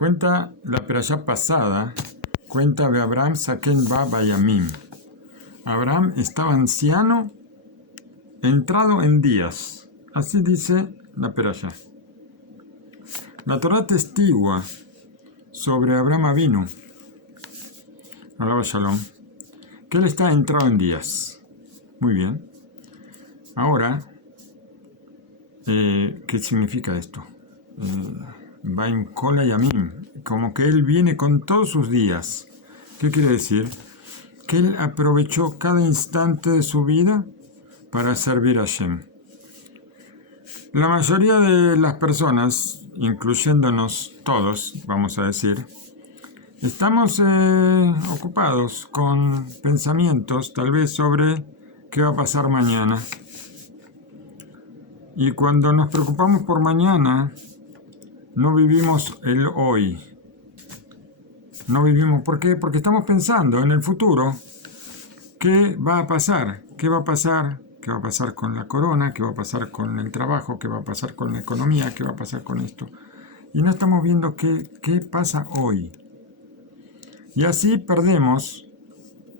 Cuenta la perashá pasada, cuenta de Abraham Saken Ba Bayamim. Abraham estaba anciano, entrado en días. Así dice la perashá. La Torá testigua sobre Abraham Avinu, alaba Shalom, que él está entrado en días. Muy bien. Ahora, ¿qué significa esto? Baim Kola Yamim, como que él viene con todos sus días. ¿Qué quiere decir? Que él aprovechó cada instante de su vida para servir a Hashem. La mayoría de las personas, incluyéndonos todos, vamos a decir, estamos ocupados con pensamientos tal vez sobre qué va a pasar mañana. Y cuando nos preocupamos por mañana, no vivimos el hoy. No vivimos, ¿por qué? Porque estamos pensando en el futuro. ¿Qué va a pasar? ¿Qué va a pasar? ¿Qué va a pasar con la corona? ¿Qué va a pasar con el trabajo? ¿Qué va a pasar con la economía? ¿Qué va a pasar con esto? Y no estamos viendo qué pasa hoy. Y así perdemos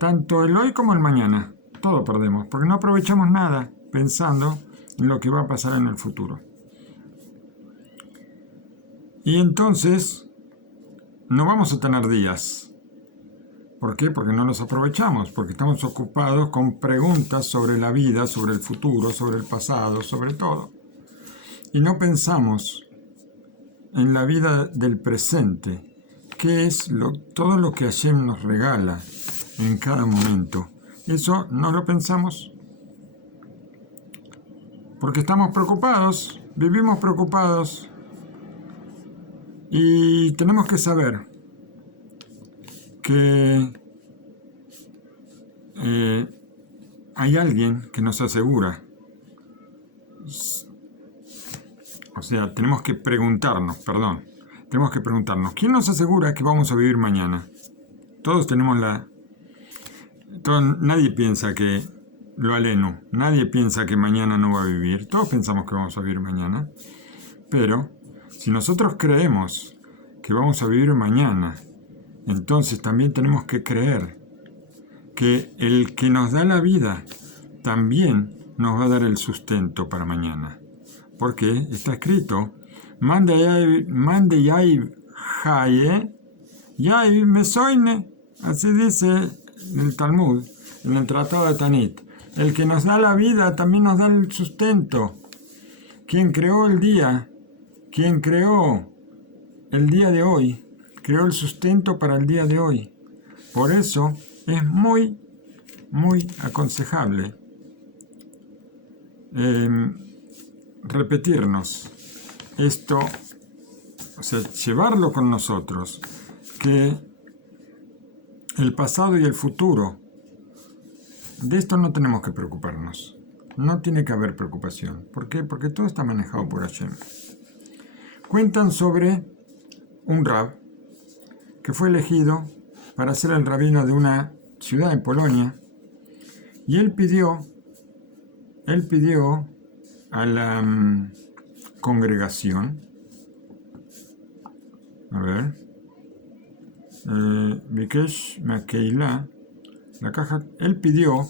tanto el hoy como el mañana. Todo perdemos, porque no aprovechamos nada pensando en lo que va a pasar en el futuro. Y entonces no vamos a tener días. ¿Por qué? Porque no los aprovechamos, porque estamos ocupados con preguntas sobre la vida, sobre el futuro, sobre el pasado, sobre todo. Y no pensamos en la vida del presente, que es todo lo que Hashem nos regala en cada momento. Eso no lo pensamos porque estamos preocupados, vivimos preocupados. Y tenemos que saber que hay alguien que nos asegura. O sea, tenemos que preguntarnos, ¿quién nos asegura que vamos a vivir mañana? Todos tenemos nadie piensa que lo aleno, nadie piensa que mañana no va a vivir, todos pensamos que vamos a vivir mañana, pero si nosotros creemos que vamos a vivir mañana, entonces también tenemos que creer que el que nos da la vida también nos va a dar el sustento para mañana. Porque está escrito, Mande Yai Haye, Yai Mesoine, así dice el Talmud, en el Tratado de Tanit. El que nos da la vida también nos da el sustento. Quien creó el día, quien creó el día de hoy, creó el sustento para el día de hoy. Por eso es muy, muy aconsejable repetirnos esto, o sea, llevarlo con nosotros, que el pasado y el futuro, de esto no tenemos que preocuparnos. No tiene que haber preocupación. ¿Por qué? Porque todo está manejado por Hashem. Cuentan sobre un rab que fue elegido para ser el rabino de una ciudad en Polonia, y él pidió a la congregación, Bikesh Makeila, la caja, él pidió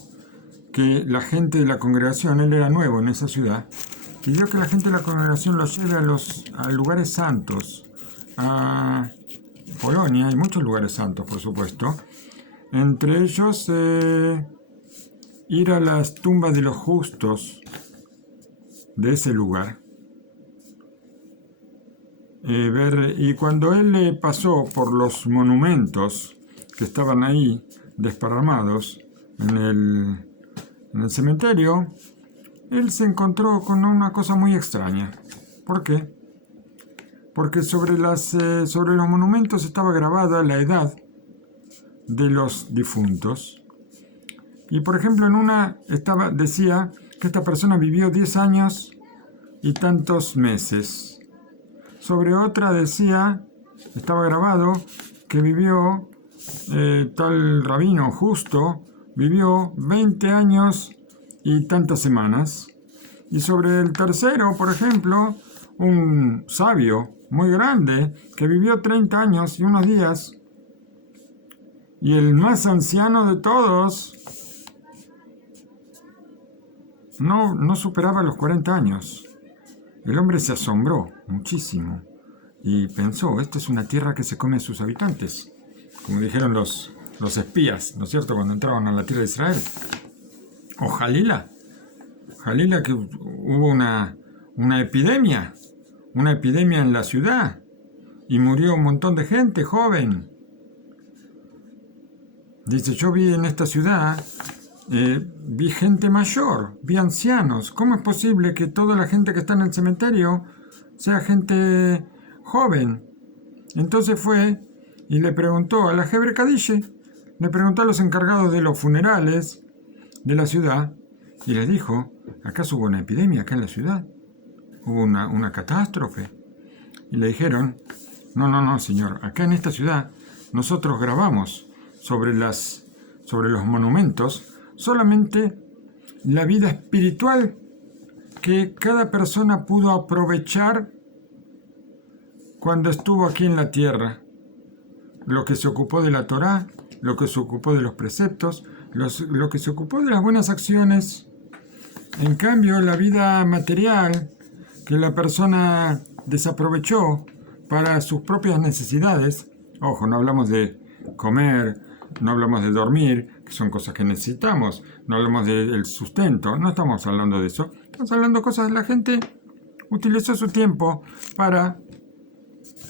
que la gente de la congregación, él era nuevo en esa ciudad, pidió que la gente de la congregación los lleve a lugares santos, a Polonia. Hay muchos lugares santos, por supuesto, entre ellos ir a las tumbas de los justos de ese lugar, y cuando él pasó por los monumentos que estaban ahí desparramados en el cementerio, él se encontró con una cosa muy extraña. ¿Por qué? Porque sobre los monumentos estaba grabada la edad de los difuntos. Y por ejemplo, en una decía que esta persona vivió 10 años y tantos meses. Sobre otra estaba grabado que vivió tal rabino justo, vivió 20 años y tantas semanas. Y sobre el tercero, por ejemplo, un sabio muy grande, que vivió 30 años y unos días, y el más anciano de todos no superaba los 40 años. El hombre se asombró muchísimo y pensó, esta es una tierra que se come a sus habitantes, como dijeron los espías, ¿no es cierto?, cuando entraban a la tierra de Israel. O Jalila que hubo una epidemia en la ciudad y murió un montón de gente joven. Dice, yo vi en esta ciudad, vi gente mayor, vi ancianos. ¿Cómo es posible que toda la gente que está en el cementerio sea gente joven? Entonces fue y le preguntó a la Hebre Kadishe, le preguntó a los encargados de los funerales de la ciudad y les dijo, ¿acaso hubo una epidemia acá en la ciudad? ¿Hubo una catástrofe? Y le dijeron, no, señor, acá en esta ciudad nosotros grabamos sobre los monumentos solamente la vida espiritual que cada persona pudo aprovechar cuando estuvo aquí en la tierra. Lo que se ocupó de la Torá, lo que se ocupó de los preceptos, lo que se ocupó de las buenas acciones. En cambio, la vida material que la persona desaprovechó para sus propias necesidades, ojo, no hablamos de comer, no hablamos de dormir, que son cosas que necesitamos, no hablamos del sustento, no estamos hablando de eso, estamos hablando de cosas, la gente utilizó su tiempo para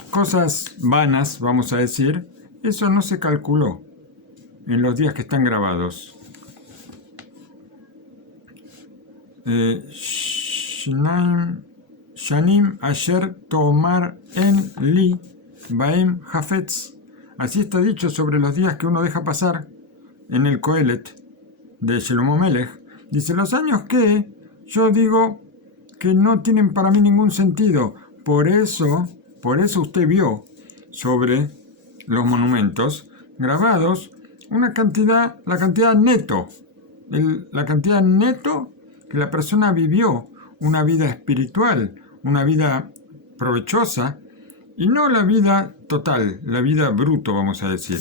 cosas vanas, vamos a decir, eso no se calculó en los días que están grabados. Shanim Asher Tomar En Li Baem Hafetz. Así está dicho sobre los días que uno deja pasar en el Coelet de Shlomo Melech. Dice, los años que yo digo que no tienen para mí ningún sentido. Por eso usted vio sobre los monumentos grabados la cantidad neto que la persona vivió, una vida espiritual, una vida provechosa, y no la vida total, la vida bruto, vamos a decir.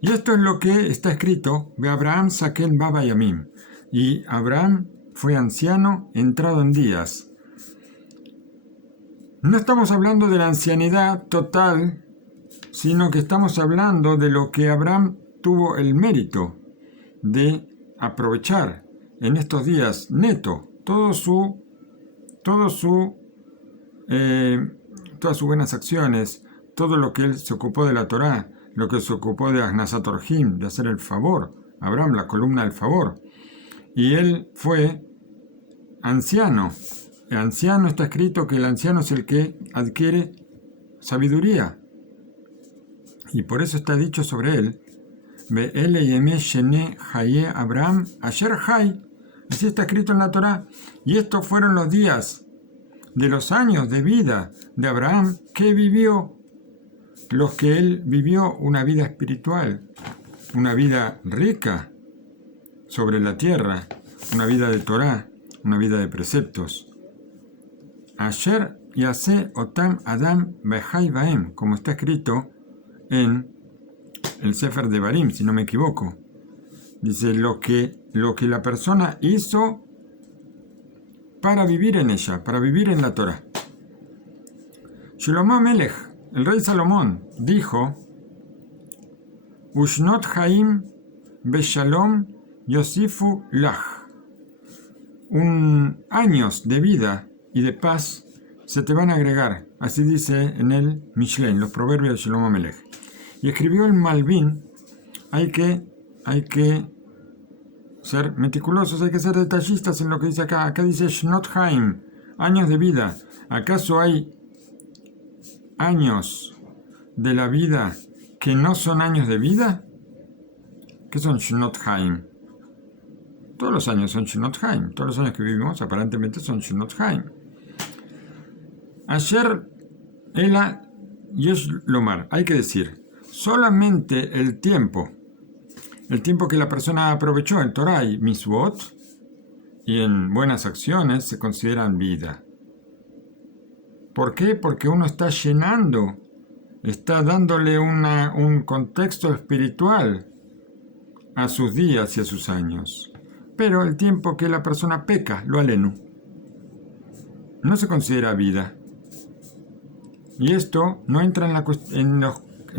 Y esto es lo que está escrito, de Abraham Saken Baba Yamim. Y Abraham fue anciano, entrado en días. No estamos hablando de la ancianidad total, sino que estamos hablando de lo que Abraham tuvo el mérito de aprovechar en estos días neto todas sus buenas acciones, todo lo que él se ocupó de la Torá, lo que se ocupó de Agnasat Orjim, de hacer el favor, Abraham, la columna del favor. Y él fue anciano. El anciano está escrito que el anciano es el que adquiere sabiduría. Y por eso está dicho sobre él, Be'ele yemeh shene haye Abraham asher hay. Así está escrito en la Torá. Y estos fueron los días de los años de vida de Abraham que vivió, los que él vivió una vida espiritual, una vida rica sobre la tierra, una vida de Torá, una vida de preceptos. Asher yase otam adam behai baem, como está escrito en el Sefer de Barim, si no me equivoco. Dice lo que la persona hizo para vivir en ella, para vivir en la Torah. Shlomo Melech, el rey Salomón, dijo, Ushnot Haim Beshalom Yosifu Lach. Años de vida y de paz se te van a agregar. Así dice en el Mishlei, los proverbios de Shlomo Melech. Y escribió el Malvin, hay que ser meticulosos, hay que ser detallistas en lo que dice acá. Acá dice Shnot Haim, años de vida. ¿Acaso hay años de la vida que no son años de vida? ¿Qué son Shnot Haim? Todos los años son Shnot Haim. Todos los años que vivimos aparentemente son Shnot Haim. Ayer Ela Yesh Lomar, hay que decir, solamente el tiempo que la persona aprovechó en Torah y Mitzvot y en buenas acciones se consideran vida. ¿Por qué? Porque uno está llenando, está dándole un contexto espiritual a sus días y a sus años. Pero el tiempo que la persona peca, lo alenu, no se considera vida. Y esto no entra en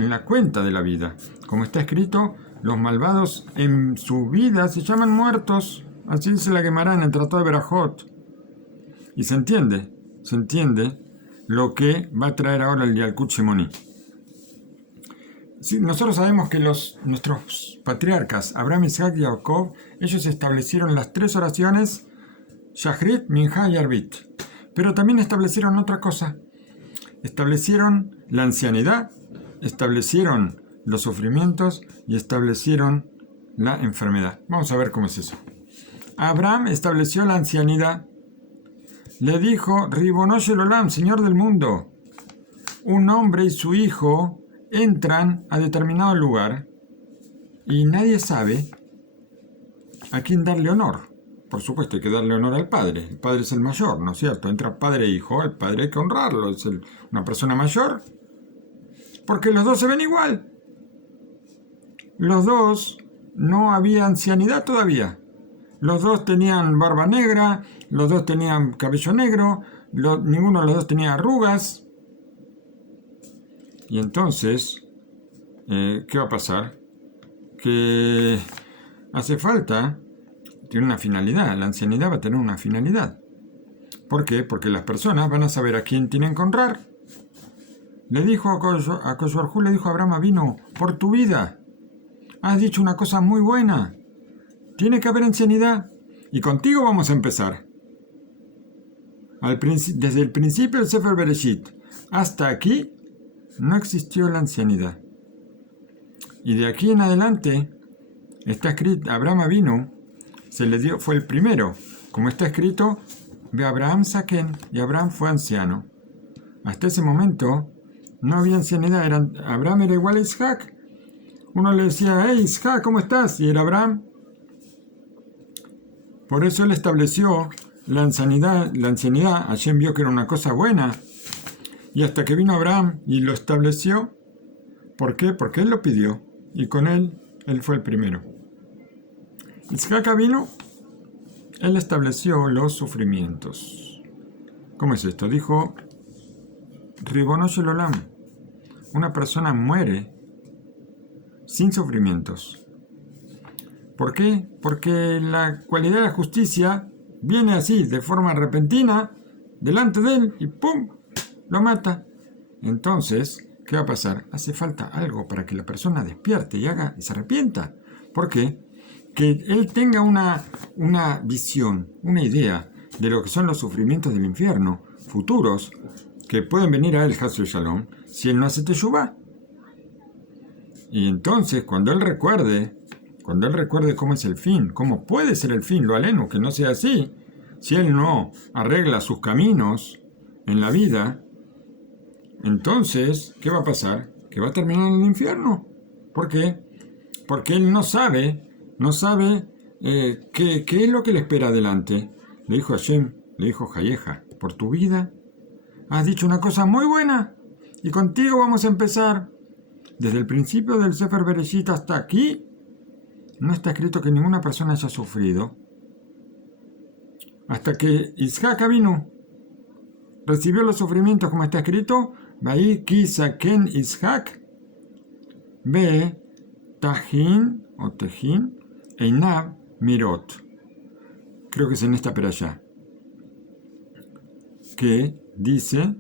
la cuenta de la vida. Como está escrito, los malvados en su vida se llaman muertos. Así dice la Gemara en el Tratado de Berajot. Y se entiende lo que va a traer ahora el Yalkut Shemoni. Sí, nosotros sabemos que nuestros patriarcas, Abraham, Isaac y Jacob, ellos establecieron las 3 oraciones, Shachrit, Minja y Arbit. Pero también establecieron otra cosa. Establecieron la ancianidad, establecieron los sufrimientos y establecieron la enfermedad. Vamos a ver cómo es eso. Abraham estableció la ancianidad. Le dijo, Ribono Shel Olam, Señor del mundo, un hombre y su hijo entran a determinado lugar y nadie sabe a quién darle honor. Por supuesto, hay que darle honor al padre. El padre es el mayor, ¿no es cierto? Entra padre e hijo, el padre hay que honrarlo, es una persona mayor, porque los dos se ven igual. Los dos no había ancianidad todavía. Los dos tenían barba negra, los dos tenían cabello negro, ninguno de los dos tenía arrugas. Y entonces, ¿qué va a pasar? Que hace falta, tiene una finalidad, la ancianidad va a tener una finalidad. ¿Por qué? Porque las personas van a saber a quién tienen que honrar. Le dijo a Koshbarjú, le dijo a Abraham Avinu, por tu vida, has dicho una cosa muy buena. Tiene que haber ancianidad. Y contigo vamos a empezar. Desde el principio del Sefer Bereshit hasta aquí no existió la ancianidad. Y de aquí en adelante está escrito, Abraham Avinu fue el primero. Como está escrito, ve Abraham Saken, y Abraham fue anciano. Hasta ese momento no había ancianidad. Abraham era igual a Isaac. Uno le decía, hey Isaac, ¿cómo estás? Y era Abraham. Por eso él estableció la ancianidad. Hashem vio que era una cosa buena. Y hasta que vino Abraham y lo estableció. ¿Por qué? Porque él lo pidió. Y con él fue el primero. Isaac vino, él estableció los sufrimientos. ¿Cómo es esto? Dijo, Ribono Shel Olam, una persona muere sin sufrimientos. ¿Por qué? Porque la cualidad de la justicia viene así, de forma repentina, delante de él y ¡pum!, lo mata. Entonces, ¿qué va a pasar? Hace falta algo para que la persona despierte y se arrepienta. ¿Por qué? Que él tenga una visión, una idea de lo que son los sufrimientos del infierno futuros que pueden venir a él, Hashem Shalom, si él no hace teshuvá. Y entonces, cuando él recuerde cómo es el fin, cómo puede ser el fin, lo aleno, que no sea así, si él no arregla sus caminos en la vida, entonces, ¿qué va a pasar? Que va a terminar en el infierno. ¿Por qué? Porque él no sabe qué es lo que le espera adelante. Le dijo Hashem, le dijo Jayeja, por tu vida has dicho una cosa muy buena y contigo vamos a empezar. Desde el principio del Sefer Bereshit hasta aquí no está escrito que ninguna persona haya sufrido. Hasta que Isaac vino, recibió los sufrimientos como está escrito, Vai ki saken Isaac, ve Tahin o Tehin, Einab Mirot. Creo que es en esta perashá. Que dice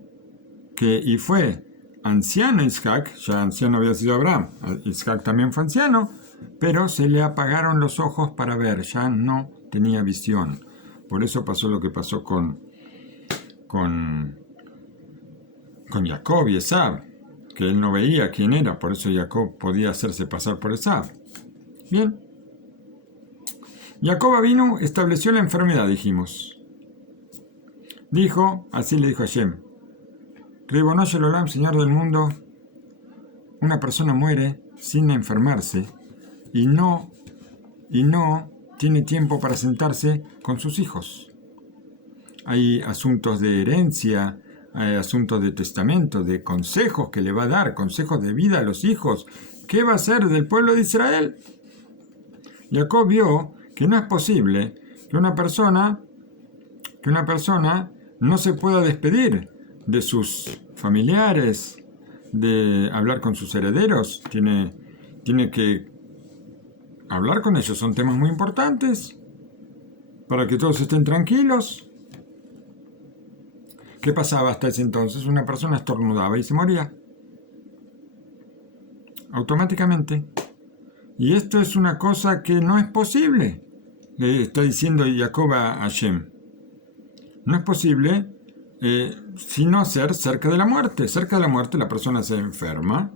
que y fue anciano Isaac, ya anciano había sido Abraham, Isaac también fue anciano, pero se le apagaron los ojos para ver, ya no tenía visión. Por eso pasó lo que pasó con Jacob y Esav, que él no veía quién era, por eso Jacob podía hacerse pasar por Esav. Bien. Jacob vino, estableció la enfermedad, dijimos. Así le dijo a Hashem, Ribono Shel Olam, Señor del mundo, una persona muere sin enfermarse y no tiene tiempo para sentarse con sus hijos. Hay asuntos de herencia, asuntos de testamento, de consejos que le va a dar, consejos de vida a los hijos. ¿Qué va a hacer del pueblo de Israel? Jacob vio que no es posible que una persona no se pueda despedir de sus familiares, de hablar con sus herederos. Tiene que hablar con ellos, son temas muy importantes para que todos estén tranquilos. ¿Qué pasaba hasta ese entonces? Una persona estornudaba y se moría automáticamente. Y esto es una cosa que no es posible, le está diciendo Jacob a Hashem. No es posible sino ser cerca de la muerte. Cerca de la muerte la persona se enferma,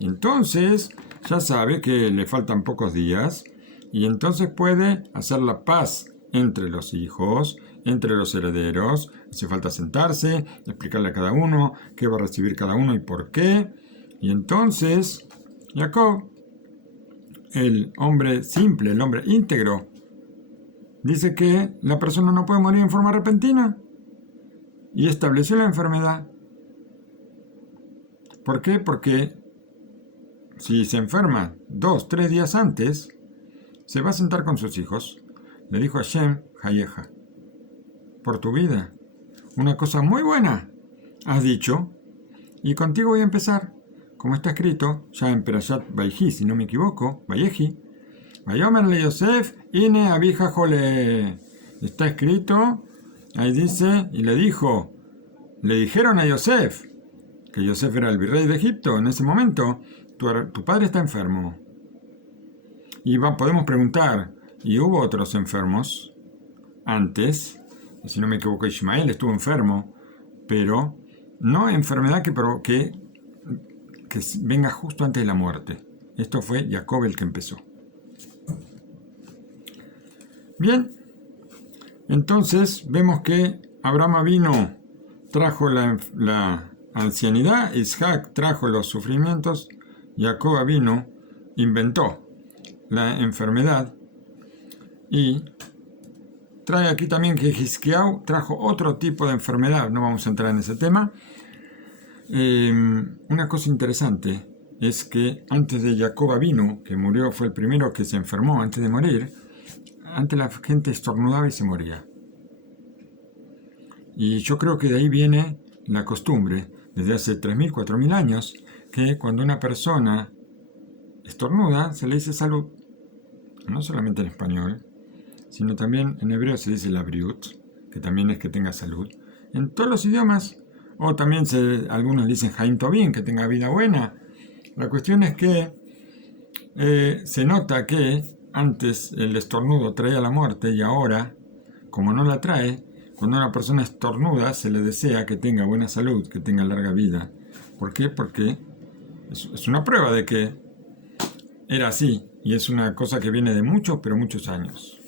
entonces ya sabe que le faltan pocos días y entonces puede hacer la paz entre los hijos, entre los herederos. Hace falta sentarse, explicarle a cada uno qué va a recibir cada uno y por qué. Y entonces Jacob, el hombre simple, el hombre íntegro, dice que la persona no puede morir en forma repentina y estableció la enfermedad. ¿Por qué? Porque si se enferma 2-3 días antes, se va a sentar con sus hijos. Le dijo a Hashem, Hayeja, por tu vida, una cosa muy buena has dicho, y contigo voy a empezar, como está escrito ya en Perashat Vayhi, si no me equivoco, Vayehi, Vayomerle Yosef, Ine Abija Jole. Está escrito, ahí dice, y le dijeron a Yosef, que Yosef era el virrey de Egipto en ese momento, tu padre está enfermo. Y podemos preguntar, ¿y hubo otros enfermos antes? Si no me equivoco, Ismael estuvo enfermo, pero no enfermedad que venga justo antes de la muerte. Esto fue Jacob el que empezó. Bien, entonces vemos que Abraham vino, trajo la ancianidad, Isaac trajo los sufrimientos, Jacob vino, inventó la enfermedad y trae aquí también que Hizkiau trajo otro tipo de enfermedad. No vamos a entrar en ese tema. Una cosa interesante es que antes de Jacob vino, que murió, fue el primero que se enfermó antes de morir, antes la gente estornudaba y se moría. Y yo creo que de ahí viene la costumbre, desde hace 3.000, 4.000 años, que cuando una persona estornuda se le dice salud. No solamente en español, sino también en hebreo se dice la briut, que también es que tenga salud. En todos los idiomas, o también algunos dicen Haim Tovim, que tenga vida buena. La cuestión es que se nota que antes el estornudo traía la muerte y ahora, como no la trae, cuando una persona estornuda se le desea que tenga buena salud, que tenga larga vida. ¿Por qué? Porque es una prueba de que era así y es una cosa que viene de muchos, pero muchos años.